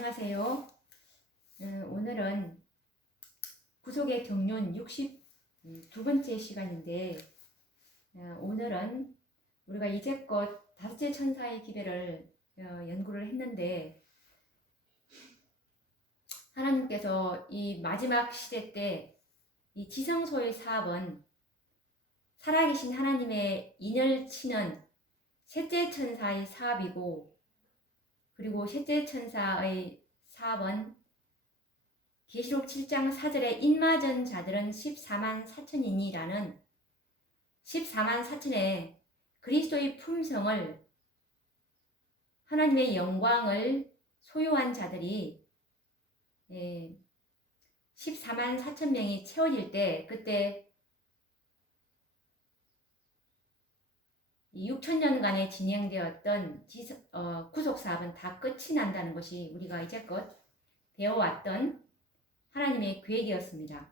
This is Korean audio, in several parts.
안녕하세요. 오늘은 구속의 경륜 62번째 시간인데, 오늘은 우리가 이제껏 다섯째 천사의 기별을 연구를 했는데, 하나님께서 이 마지막 시대 때 이 지성소의 사업은 살아계신 하나님의 인을 치는 셋째 천사의 사업이고, 그리고 셋째 천사의 사업은 계시록 7장 4절에 인마전 자들은 14만 4천이니라는 14만 4천의 그리스도의 품성을, 하나님의 영광을 소유한 자들이 14만 4천 명이 채워질 때, 그때 6천년간에 진행되었던 구속사업은 다 끝이 난다는 것이 우리가 이제껏 배워왔던 하나님의 계획이었습니다.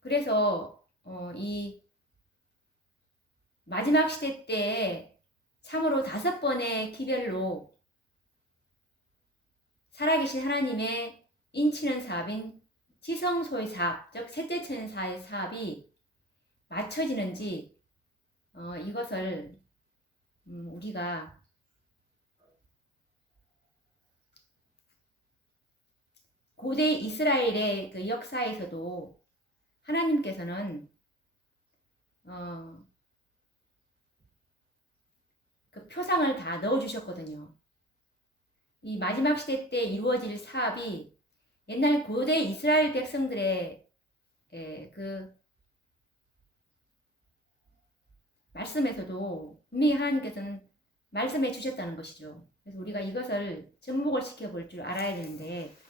그래서 이 마지막 시대 때에 참으로 5번의 기별로 살아계신 하나님의 인치는 사업인 지성소의 사업, 즉 셋째 천사의 사업이 맞춰지는지 이것을 우리가 고대 이스라엘의 그 역사에서도 하나님께서는 그 표상을 다 넣어주셨거든요. 이 마지막 시대 때 이루어질 사업이 옛날 고대 이스라엘 백성들의 그 말씀에서도 분명히 하나님께서는 말씀해 주셨다는 것이죠. 그래서 우리가 이것을 접목을 시켜볼 줄 알아야 되는데,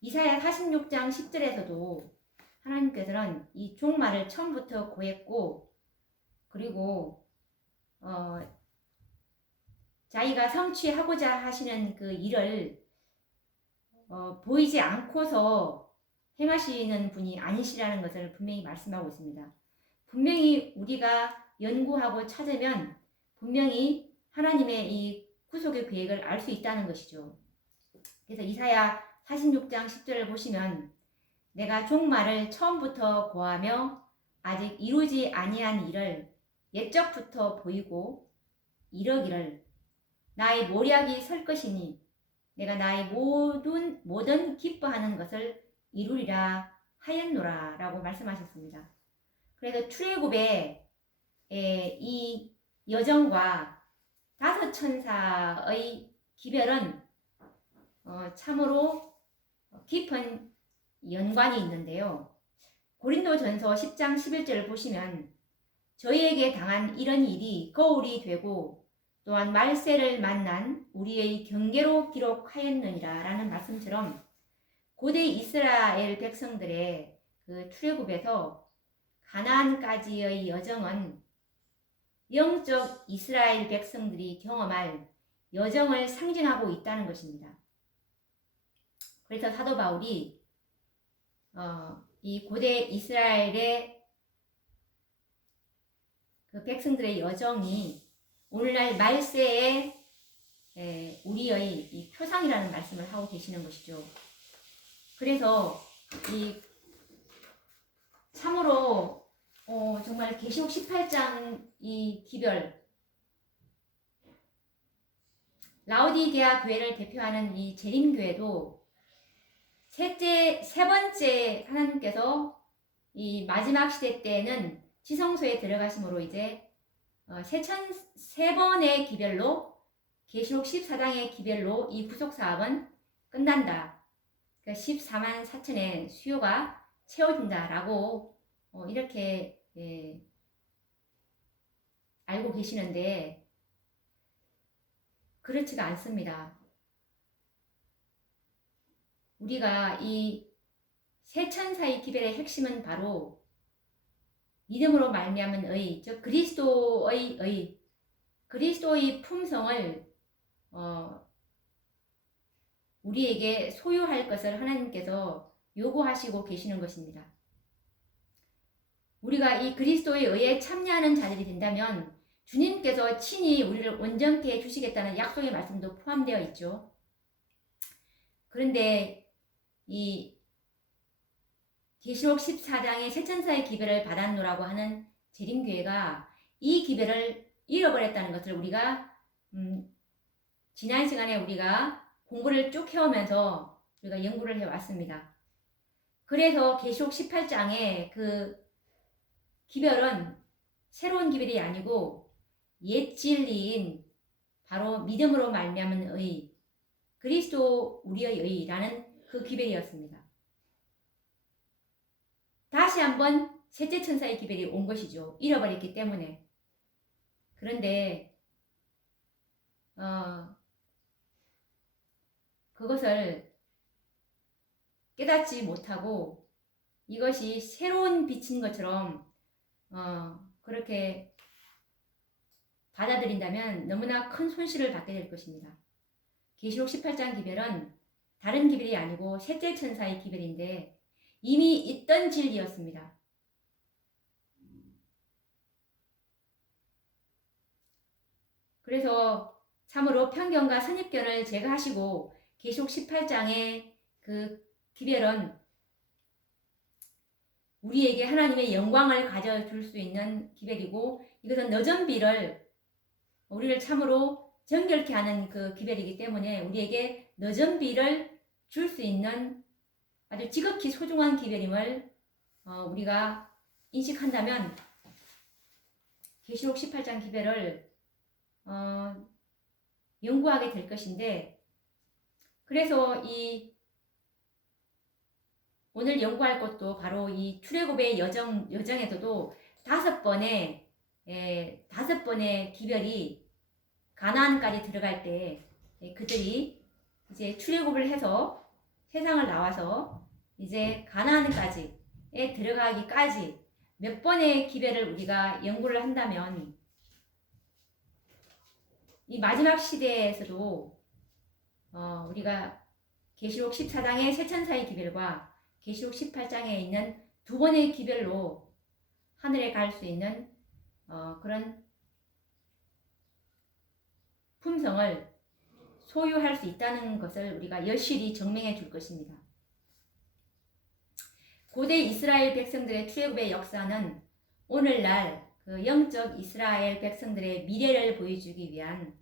이사야 46장 10절에서도 하나님께서는 이 종말을 처음부터 고했고, 그리고 자기가 성취하고자 하시는 그 일을 보이지 않고서 행하시는 분이 아니시라는 것을 분명히 말씀하고 있습니다. 분명히 우리가 연구하고 찾으면 분명히 하나님의 이 구속의 계획을 알 수 있다는 것이죠. 그래서 이사야 46장 10절을 보시면, 내가 종말을 처음부터 고하며 아직 이루지 아니한 일을 옛적부터 보이고 이러기를, 나의 모략이 설 것이니 내가 나의 모든 기뻐하는 것을 이루리라 하였노라 라고 말씀하셨습니다. 그래서 출애굽의 이 여정과 5 천사의 기별은 참으로 깊은 연관이 있는데요. 고린도전서 10장 11절을 보시면, 저희에게 당한 이런 일이 거울이 되고 또한 말세를 만난 우리의 경계로 기록하였느니라 라는 말씀처럼, 고대 이스라엘 백성들의 그 출애굽에서 가나안까지의 여정은 영적 이스라엘 백성들이 경험할 여정을 상징하고 있다는 것입니다. 그래서 사도 바울이 이 고대 이스라엘의 그 백성들의 여정이 오늘날 말세의 우리의 이 표상이라는 말씀을 하고 계시는 것이죠. 그래서 이 참으로 정말 계시록 18장 이 기별, 라오디게아 교회를 대표하는 이 재림교회도 세 번째 하나님께서 이 마지막 시대 때는 지성소에 들어가심으로 이제 세 번의 기별로, 계시록 14장의 기별로 이 구속 사업은 끝난다. 그러니까 14만 4천의 수요가 채워진다라고 이렇게 알고 계시는데, 그렇지가 않습니다. 우리가 이 세 천사의 기별의 핵심은 바로 믿음으로 말미암은 의, 즉 그리스도의 품성을 우리에게 소유할 것을 하나님께서 요구하시고 계시는 것입니다. 우리가 이 그리스도의 의에 참여하는 자들이 된다면 주님께서 친히 우리를 온전케 해주시겠다는 약속의 말씀도 포함되어 있죠. 그런데 이 계시록 14장의 새천사의 기별을 받았노라고 하는 재림교회가 이 기별을 잃어버렸다는 것을 우리가 지난 시간에 우리가 공부를 쭉 해오면서 우리가 연구를 해왔습니다. 그래서 계시록 18장의 그 기별은 새로운 기별이 아니고 옛 진리인 바로 믿음으로 말미암은 의, 그리스도 우리의 의라는 그 기별이었습니다. 다시 한번 셋째 천사의 기별이 온 것이죠. 잃어버렸기 때문에. 그런데 그것을 깨닫지 못하고 이것이 새로운 빛인 것처럼 그렇게 받아들인다면 너무나 큰 손실을 받게 될 것입니다. 계시록 18장 기별은 다른 기별이 아니고 셋째 천사의 기별인데 이미 있던 진리였습니다. 그래서 참으로 편견과 선입견을 제거하시고 계시록 18장의 그 기별은 우리에게 하나님의 영광을 가져줄 수 있는 기별이고 이것은 늦은 비를 우리를 참으로 정결케 하는 그 기별이기 때문에 우리에게 늦은 비를 줄 수 있는 아주 지극히 소중한 기별임을 우리가 인식한다면 계시록 18장 기별을 연구하게 될 것인데 그래서 이 오늘 연구할 것도 바로 이 출애굽의 여정에서도 5번의 기별이 가나안까지 들어갈 때 그들이 이제 출애굽을 해서 세상을 나와서 이제 가나안까지 들어가기까지 몇 번의 기별을 우리가 연구를 한다면 이 마지막 시대에서도 우리가 계시록 14장의 새천사의 기별과 계시록 18장에 있는 2번의 기별로 하늘에 갈 수 있는 그런 품성을 소유할 수 있다는 것을 우리가 여실히 증명해 줄 것입니다. 고대 이스라엘 백성들의 출애굽의 역사는 오늘날 그 영적 이스라엘 백성들의 미래를 보여주기 위한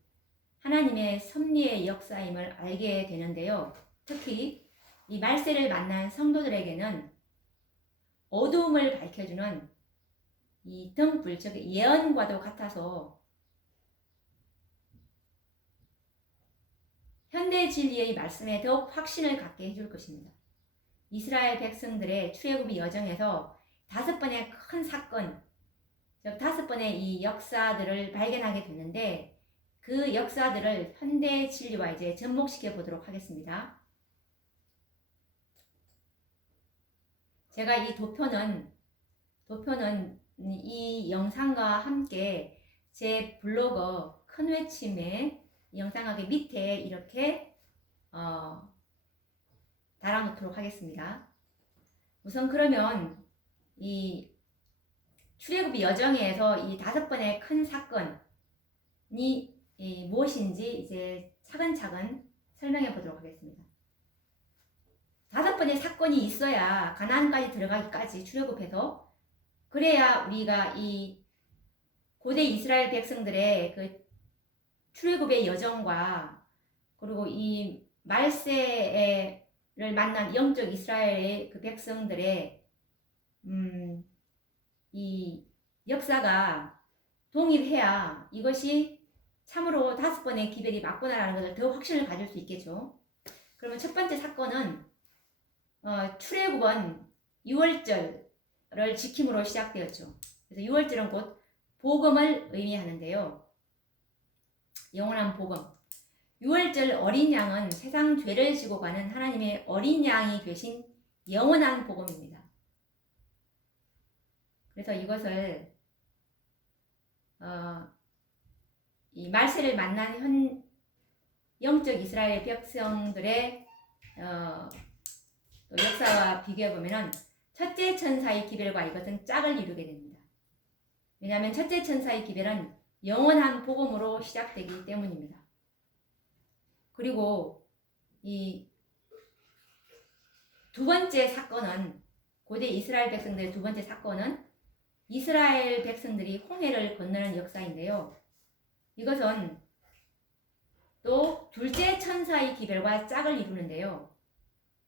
하나님의 섭리의 역사임을 알게 되는데요. 특히 이 말세를 만난 성도들에게는 어두움을 밝혀주는 이 등불, 즉 예언과도 같아서 현대 진리의 말씀에 더욱 확신을 갖게 해줄 것입니다. 이스라엘 백성들의 출애굽의 여정에서 5번의 큰 사건, 즉 5번의 이 역사들을 발견하게 됐는데 그 역사들을 현대 진리와 이제 접목시켜 보도록 하겠습니다. 제가 이 도표는 이 영상과 함께 제 블로그 큰 외침의 영상하기 밑에 이렇게 달아놓도록 하겠습니다. 우선 그러면 이 출애굽 여정에서 이 5번의 큰 사건이 무엇인지 이제 차근차근 설명해 보도록 하겠습니다. 5번의 사건이 있어야 가나안까지 들어가기까지 출애굽해서 그래야 우리가 이 고대 이스라엘 백성들의 그 출애굽의 여정과 그리고 이 말세를 만난 영적 이스라엘의 그 백성들의 이 역사가 동일해야 이것이 참으로 5번의 기별이 맞구나라는 것을 더 확신을 가질 수 있겠죠. 그러면 첫 번째 사건은 출애굽은 유월절을 지킴으로 시작되었죠. 그래서 유월절은 곧 복음을 의미하는데요. 영원한 복음. 유월절 어린 양은 세상 죄를 지고 가는 하나님의 어린 양이 되신 영원한 복음입니다. 그래서 이것을 이 말세를 만난 영적 이스라엘 백성들의 또 역사와 비교해 보면은 첫째 천사의 기별과 이것은 짝을 이루게 됩니다. 왜냐하면 첫째 천사의 기별은 영원한 복음으로 시작되기 때문입니다. 그리고 이 두 번째 사건은, 고대 이스라엘 백성들의 두 번째 사건은 이스라엘 백성들이 홍해를 건너는 역사인데요. 이것은 또 둘째 천사의 기별과 짝을 이루는데요.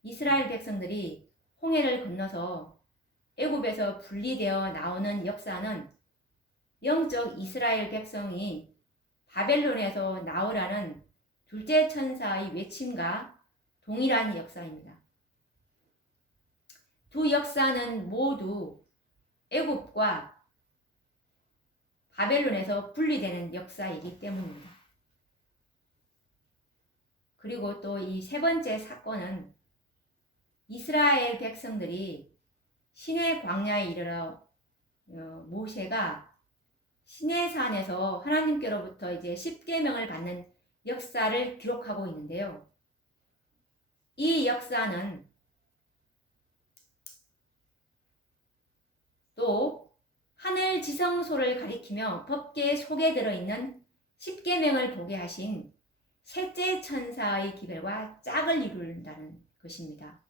이스라엘 백성들이 홍해를 건너서 애굽에서 분리되어 나오는 역사는 영적 이스라엘 백성이 바벨론에서 나오라는 둘째 천사의 외침과 동일한 역사입니다. 두 역사는 모두 애굽과 바벨론에서 분리되는 역사이기 때문입니다. 그리고 또 이 세 번째 사건은 이스라엘 백성들이 시내 광야에 이르러 모세가 시내산에서 하나님께로부터 이제 십계명을 받는 역사를 기록하고 있는데요. 이 역사는 또 하늘 지성소를 가리키며 법궤 속에 들어있는 십계명을 보게 하신 셋째 천사의 기별과 짝을 이룬다는 것입니다.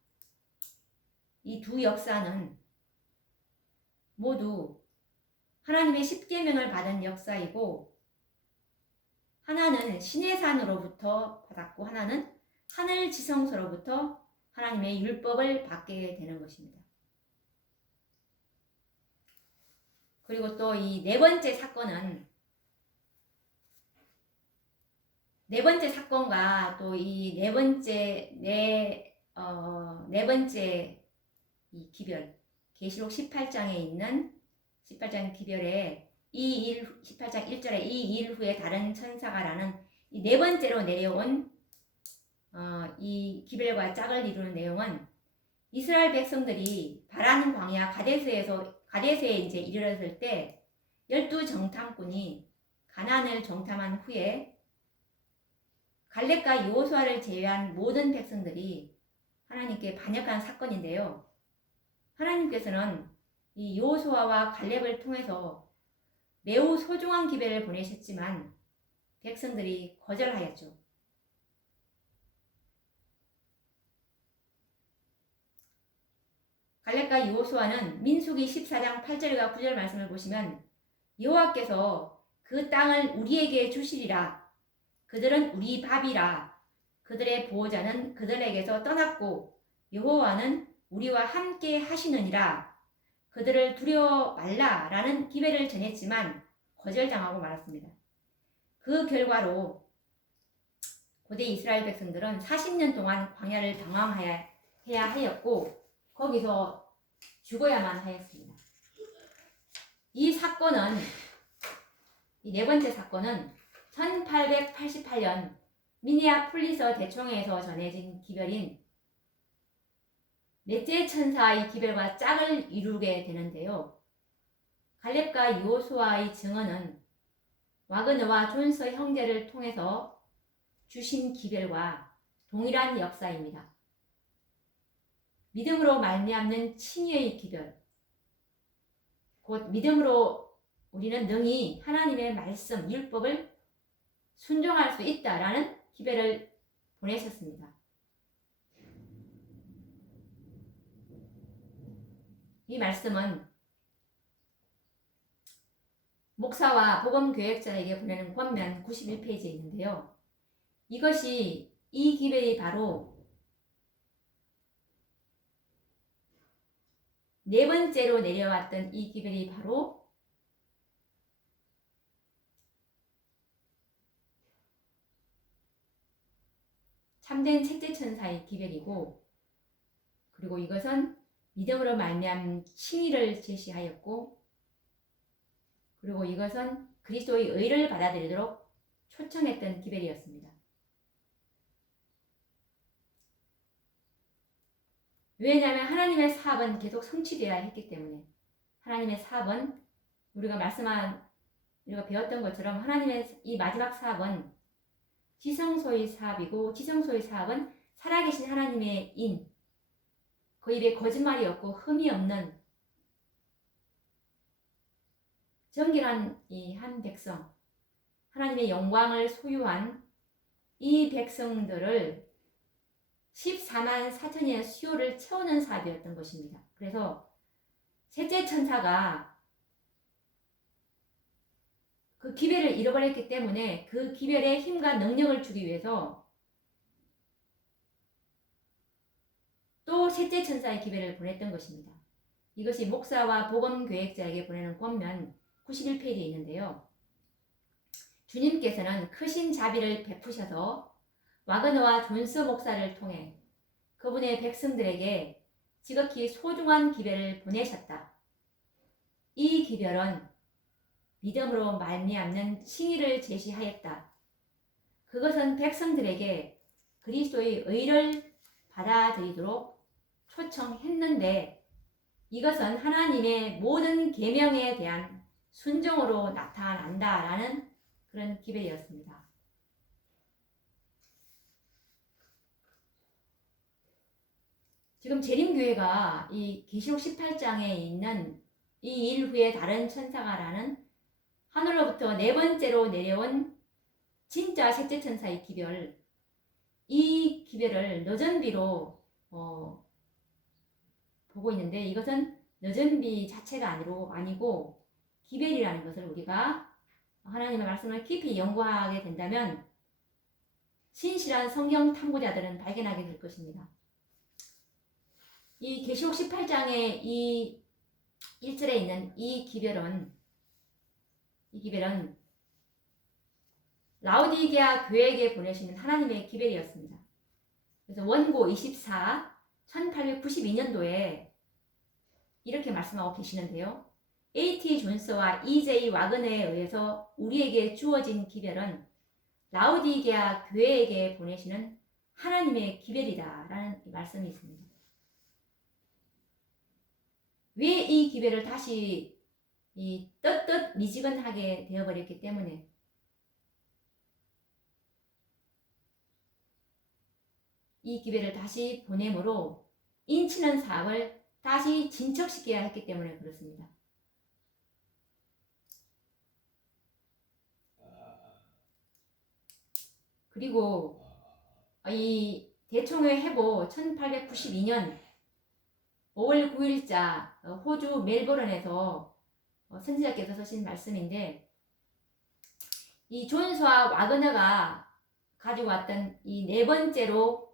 이 두 역사는 모두 하나님의 십계명을 받은 역사이고, 하나는 시내산으로부터 받았고 하나는 하늘 지성소로부터 하나님의 율법을 받게 되는 것입니다. 그리고 또 이 네 번째 사건은, 네 번째 사건과 또 이 네 번째 이 기별, 계시록 18장에 있는 18장 기별에 18장 1절에 이 일 후에 다른 천사가라는 이 네 번째로 내려온 이 기별과 짝을 이루는 내용은 이스라엘 백성들이 바란 광야 가데스에 이제 이르렀을 때 12정탐꾼이 가나안을 정탐한 후에 갈렙과 여호수아를 제외한 모든 백성들이 하나님께 반역한 사건인데요. 하나님께서는 이 여호수아와 갈렙을 통해서 매우 소중한 기별을 보내셨지만 백성들이 거절하였죠. 갈렙과 여호수아는 민수기 14장 8절과 9절 말씀을 보시면 여호와께서 그 땅을 우리에게 주시리라. 그들은 우리 밥이라. 그들의 보호자는 그들에게서 떠났고 여호와는 우리와 함께 하시느니라. 그들을 두려워 말라라는 기별을 전했지만 거절당하고 말았습니다. 그 결과로 고대 이스라엘 백성들은 40년 동안 광야를 방황해야 하였고 거기서 죽어야만 하였습니다. 이 네 번째 사건은 1888년 미니아폴리스 대총회에서 전해진 기별인 넷째 천사의 기별과 짝을 이루게 되는데요. 갈렙과 여호수아의 증언은 와그너와 존스 형제를 통해서 주신 기별과 동일한 역사입니다. 믿음으로 말미암는 칭의의 기별, 곧 믿음으로 우리는 능히 하나님의 말씀, 율법을 순종할 수 있다라는 기별을 보내셨습니다. 이 말씀은 목사와 복음교역자에게 보내는 권면 91페이지에 있는데요. 이 기별이 바로 네 번째로 내려왔던 이 기별이 바로 참된 셋째 천사의 기별이고, 그리고 이것은 믿음으로 말미암은 칭의를 제시하였고, 그리고 이것은 그리스도의 의를 받아들이도록 초청했던 기별이었습니다. 왜냐하면 하나님의 사업은 계속 성취되어야 했기 때문에, 하나님의 사업은 우리가 배웠던 것처럼 하나님의 이 마지막 사업은 지성소의 사업이고, 지성소의 사업은 살아계신 하나님의 그 입에 거짓말이 없고 흠이 없는 정결한 이 한 백성, 하나님의 영광을 소유한 이 백성들을 14만 4천의 수요를 채우는 사업이었던 것입니다. 그래서 셋째 천사가 그 기별을 잃어버렸기 때문에 그 기별에 힘과 능력을 주기 위해서 또 셋째 천사의 기별을 보냈던 것입니다. 이것이 목사와 복음교획자에게 보내는 권면 91페이지에 있는데요. 주님께서는 크신 자비를 베푸셔서 와그너와 존스 목사를 통해 그분의 백성들에게 지극히 소중한 기별을 보내셨다. 이 기별은 믿음으로 말미암는 칭의를 제시하였다. 그것은 백성들에게 그리스도의 의를 받아들이도록 초청했는데 이것은 하나님의 모든 계명에 대한 순종으로 나타난다라는 그런 기별이었습니다. 지금 재림교회가 이 계시록 18장에 있는 이 일 후에 다른 천사가라는 하늘로부터 네 번째로 내려온 진짜 셋째 천사의 기별, 이 기별을 너전비로 보고 있는데 이것은 너전비 자체가 아니고 기별이라는 것을 우리가 하나님의 말씀을 깊이 연구하게 된다면 신실한 성경 탐구자들은 발견하게 될 것입니다. 이 계시록 18장의 이 1절에 있는 이 기별은 라우디게아 교회에게 보내시는 하나님의 기별이었습니다. 그래서 원고 24 1892년도에 이렇게 말씀하고 계시는데요. A.T. 존스와 E.J. 와그너에 의해서 우리에게 주어진 기별은 라우디게아 교회에게 보내시는 하나님의 기별이다 라는 말씀이 있습니다. 왜 이 기별을 다시 이 떳떳 미지근하게 되어버렸기 때문에 이 기별을 다시 보냄으로 인치는 사업을 다시 진척시켜야 했기 때문에 그렇습니다. 그리고 이 대총회 해보 1892년 5월 9일자 호주 멜버른에서 선지자께서 쓰신 말씀인데 이 존스와 와그너가 가지고 왔던 이 네 번째로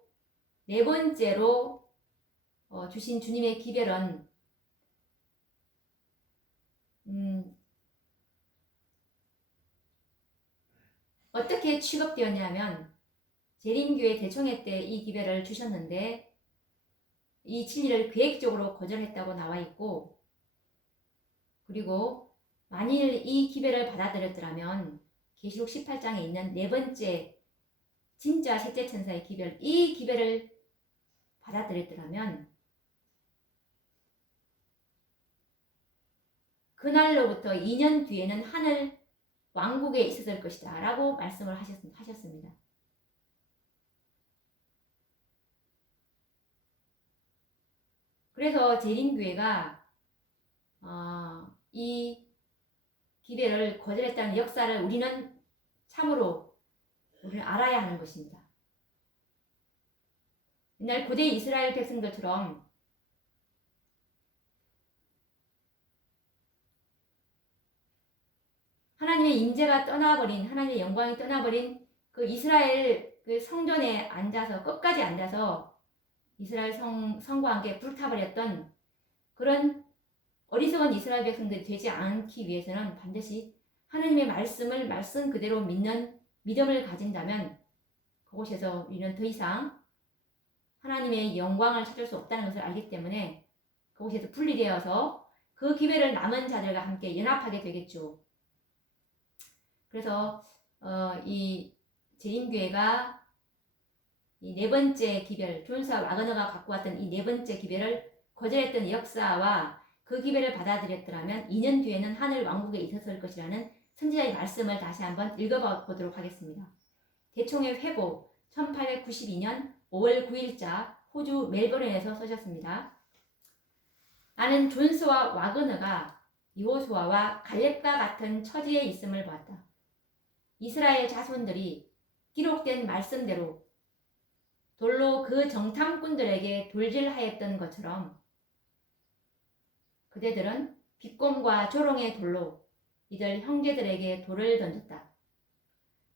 주신 주님의 기별은 어떻게 취급되었냐면 재림교회 대총회 때 이 기별을 주셨는데 이 진리를 계획적으로 거절했다고 나와 있고 그리고 만일 이 기별을 받아들였더라면 계시록 18장에 있는 네 번째 진짜 셋째 천사의 기별 이 기별을 받아들였더라면 그날로부터 2년 뒤에는 하늘 왕국에 있었을 것이다 라고 말씀을 하셨습니다. 그래서 재림교회가 이 기별을 거절했다는 역사를 우리는 알아야 하는 것입니다. 옛날 고대 이스라엘 백성들처럼 하나님의 임재가 떠나버린 하나님의 영광이 떠나버린 그 이스라엘 그 성전에 앉아서 끝까지 앉아서 이스라엘 성과 함께 불타버렸던 그런 어리석은 이스라엘 백성들이 되지 않기 위해서는 반드시 하나님의 말씀을 말씀 그대로 믿는 믿음을 가진다면 그곳에서 우리는 더 이상 하나님의 영광을 찾을 수 없다는 것을 알기 때문에 그곳에서 분리되어서 그 기회를 남은 자들과 함께 연합하게 되겠죠. 그래서 이 재림교회가 이 네 번째 기별, 존스와 와그너가 갖고 왔던 이 네 번째 기별을 거절했던 역사와 그 기별을 받아들였더라면 2년 뒤에는 하늘 왕국에 있었을 것이라는 선지자의 말씀을 다시 한번 읽어보도록 하겠습니다. 대총회 회고 1892년 5월 9일자 호주 멜버른에서 쓰셨습니다. 나는 존스와 와그너가 여호수아와 갈렙과 같은 처지에 있음을 보았다. 이스라엘 자손들이 기록된 말씀대로 돌로 그 정탐꾼들에게 돌질하였던 것처럼 그대들은 비꼼과 조롱의 돌로 이들 형제들에게 돌을 던졌다.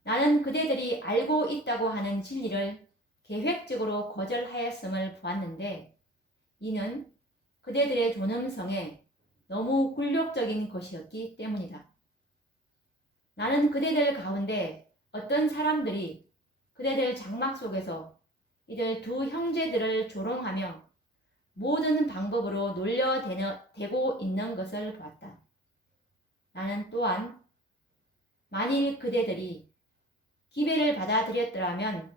나는 그대들이 알고 있다고 하는 진리를 계획적으로 거절하였음을 보았는데 이는 그대들의 존엄성에 너무 굴욕적인 것이었기 때문이다. 나는 그대들 가운데 어떤 사람들이 그대들 장막 속에서 이들 두 형제들을 조롱하며 모든 방법으로 놀려대고 있는 것을 보았다. 나는 또한 만일 그대들이 기회를 받아들였더라면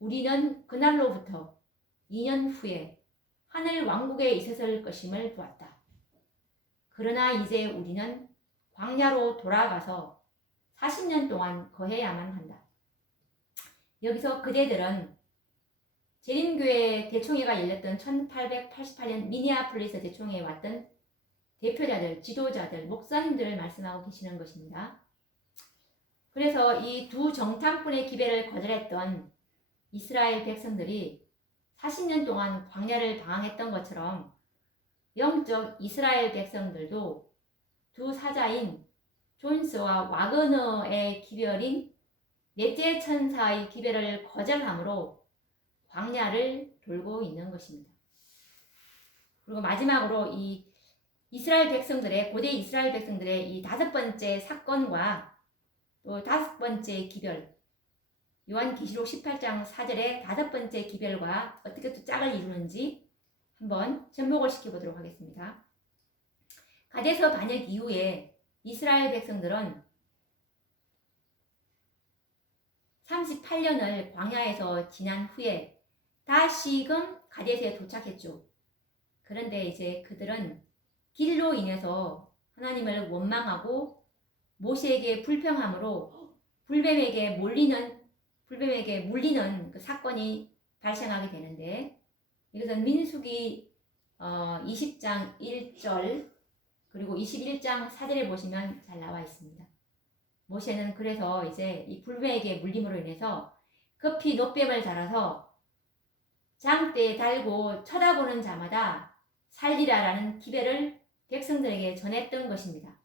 우리는 그날로부터 2년 후에 하늘 왕국에 있었을 것임을 보았다. 그러나 이제 우리는 광야로 돌아가서 40년 동안 거해야만 한다. 여기서 그대들은 재림교회 대총회가 열렸던 1888년 미니아폴리스 대총회에 왔던 대표자들, 지도자들, 목사님들을 말씀하고 계시는 것입니다. 그래서 이 두 정탐꾼의 기회를 거절했던 이스라엘 백성들이 40년 동안 광야를 방황했던 것처럼 영적 이스라엘 백성들도 두 사자인 존스와 와그너의 기별인 넷째 천사의 기별을 거절함으로 광야를 돌고 있는 것입니다. 그리고 마지막으로 이 고대 이스라엘 백성들의 이 5번째 사건과 또 5번째 기별, 요한계시록 18장 4절의 5번째 기별과 어떻게 또 짝을 이루는지 한번 접목을 시켜보도록 하겠습니다. 가데스 반역 이후에 이스라엘 백성들은 38년을 광야에서 지난 후에 다시금 가데스에 도착했죠. 그런데 이제 그들은 길로 인해서 하나님을 원망하고 모세에게 불평함으로 불뱀에게 물리는 그 사건이 발생하게 되는데 이것은 민수기 20장 1절 그리고 21장 4절에 보시면 잘 나와 있습니다. 모세는 그래서 이제 이 불뱀에게 물림으로 인해서 급히 놋뱀을 달아서 장대에 달고 쳐다보는 자마다 살리라라는 기별을 백성들에게 전했던 것입니다.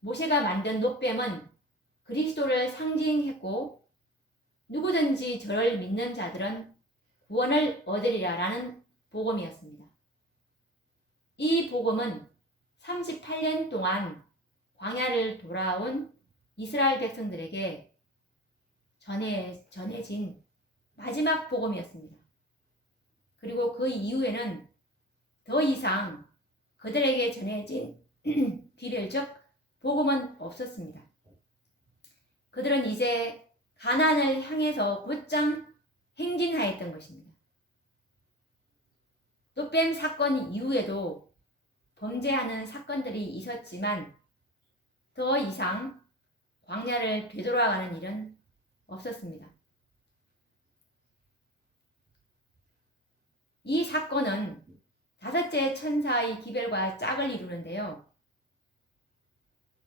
모세가 만든 놋뱀은 그리스도를 상징했고 누구든지 저를 믿는 자들은 구원을 얻으리라라는 복음이었습니다. 이 복음은 38년 동안 광야를 돌아온 이스라엘 백성들에게 전해진 마지막 복음이었습니다. 그리고 그 이후에는 더 이상 그들에게 전해진 비별적 복음은 없었습니다. 그들은 이제 가나안을 향해서 곧장 행진하였던 것입니다. 돛뱀 사건 이후에도 범죄하는 사건들이 있었지만 더 이상 광야를 되돌아가는 일은 없었습니다. 이 사건은 5째 천사의 기별과 짝을 이루는데요.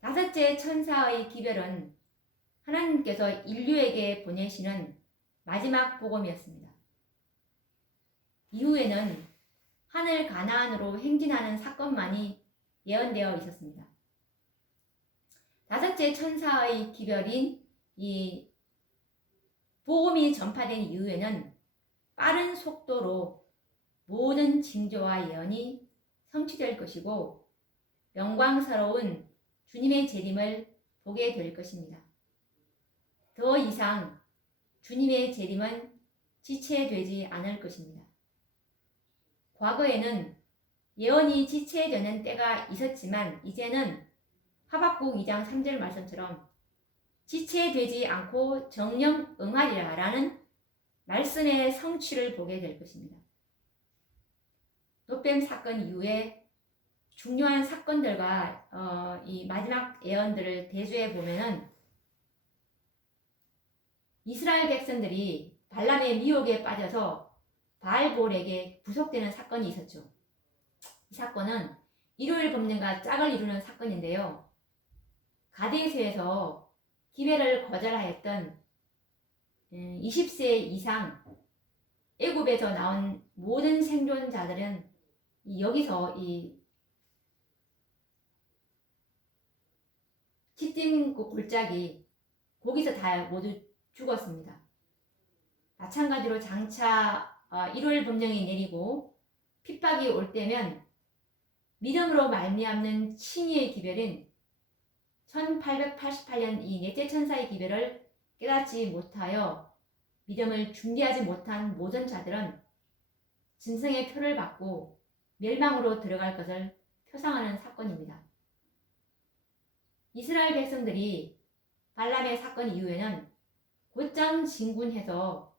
5째 천사의 기별은 하나님께서 인류에게 보내시는 마지막 복음이었습니다. 이후에는 하늘 가나안으로 행진하는 사건만이 예언되어 있었습니다. 5째 천사의 기별인 이 복음이 전파된 이후에는 빠른 속도로 모든 징조와 예언이 성취될 것이고 영광스러운 주님의 재림을 보게 될 것입니다. 더 이상 주님의 재림은 지체되지 않을 것입니다. 과거에는 예언이 지체되는 때가 있었지만 이제는 하박국 2장 3절 말씀처럼 지체되지 않고 정령 응하리라 라는 말씀의 성취를 보게 될 것입니다. 돛뱀 사건 이후에 중요한 사건들과 이 마지막 예언들을 대조해 보면은 이스라엘 백성들이 발람의 미혹에 빠져서 바알볼에게 구속되는 사건이 있었죠. 이 사건은 일요일 범죄가 짝을 이루는 사건인데요. 가데스에서 기회를 거절하였던 20세 이상 애굽에서 나온 모든 생존자들은 여기서 이 기띔 골짜기 거기서 다 모두 죽었습니다. 마찬가지로 장차 1월 법령이 내리고 핍박이 올 때면 믿음으로 말미암는 칭의의 기별은 1888년 이 넷째 천사의 기별을 깨닫지 못하여 믿음을 준비하지 못한 모든 자들은 짐승의 표를 받고 멸망으로 들어갈 것을 표상하는 사건입니다. 이스라엘 백성들이 발람의 사건 이후에는 곧장 진군해서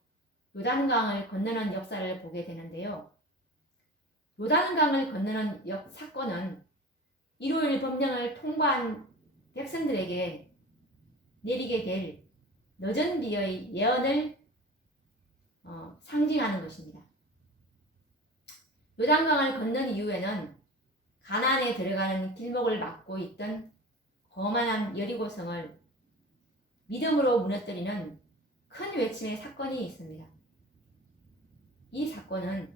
요단강을 건너는 역사를 보게 되는데요. 요단강을 건너는 사건은 1월 법령을 통과한 백성들에게 내리게 될 늦은 비의 예언을 상징하는 것입니다. 요단강을 건넌 이후에는 가나안에 들어가는 길목을 막고 있던 거만한 여리고성을 믿음으로 무너뜨리는 큰 외침의 사건이 있습니다. 이 사건은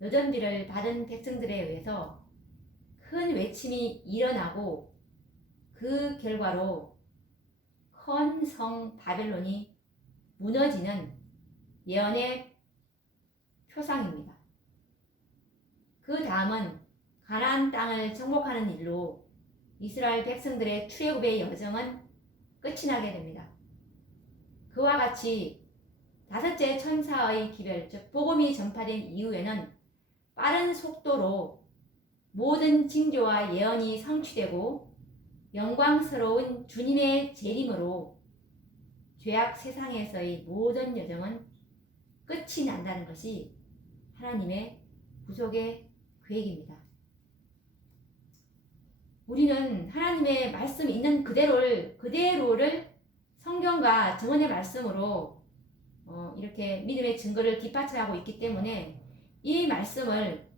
늦은 비를 받은 백성들에 의해서 큰 외침이 일어나고 그 결과로 큰 성 바벨론이 무너지는 예언의 표상입니다. 그 다음은 가나안 땅을 정복하는 일로 이스라엘 백성들의 출애굽의 여정은 끝이 나게 됩니다. 그와 같이 다섯째 천사의 기별, 즉 복음이 전파된 이후에는 빠른 속도로 모든 징조와 예언이 성취되고 영광스러운 주님의 재림으로 죄악 세상에서의 모든 여정은 끝이 난다는 것이 하나님의 구속의 계획입니다. 우리는 하나님의 말씀 있는 그대로를 성경과 증언의 말씀으로 이렇게 믿음의 증거를 뒷받침하고 있기 때문에 이 말씀을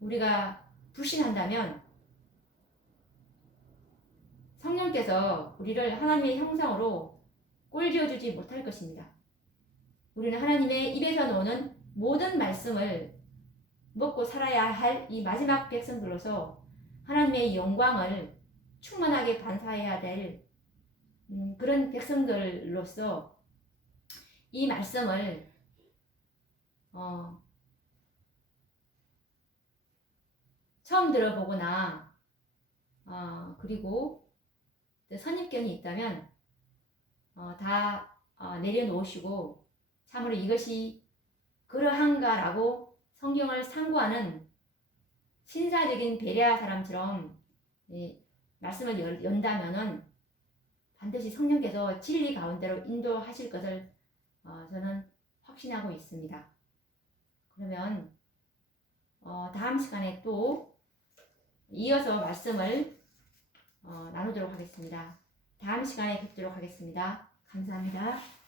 우리가 불신한다면 성령께서 우리를 하나님의 형상으로 꼴지어주지 못할 것입니다. 우리는 하나님의 입에서 나오는 모든 말씀을 먹고 살아야 할 이 마지막 백성들로서 하나님의 영광을 충만하게 반사해야 될 그런 백성들로서 이 말씀을 처음 들어보거나 그리고 선입견이 있다면 다 내려놓으시고 참으로 이것이 그러한가라고 성경을 상고하는 신사적인 베레아 사람처럼 말씀을 연다면은 반드시 성령께서 진리 가운데로 인도하실 것을 저는 확신하고 있습니다. 그러면 다음 시간에 또 이어서 말씀을 나누도록 하겠습니다. 다음 시간에 뵙도록 하겠습니다. 감사합니다.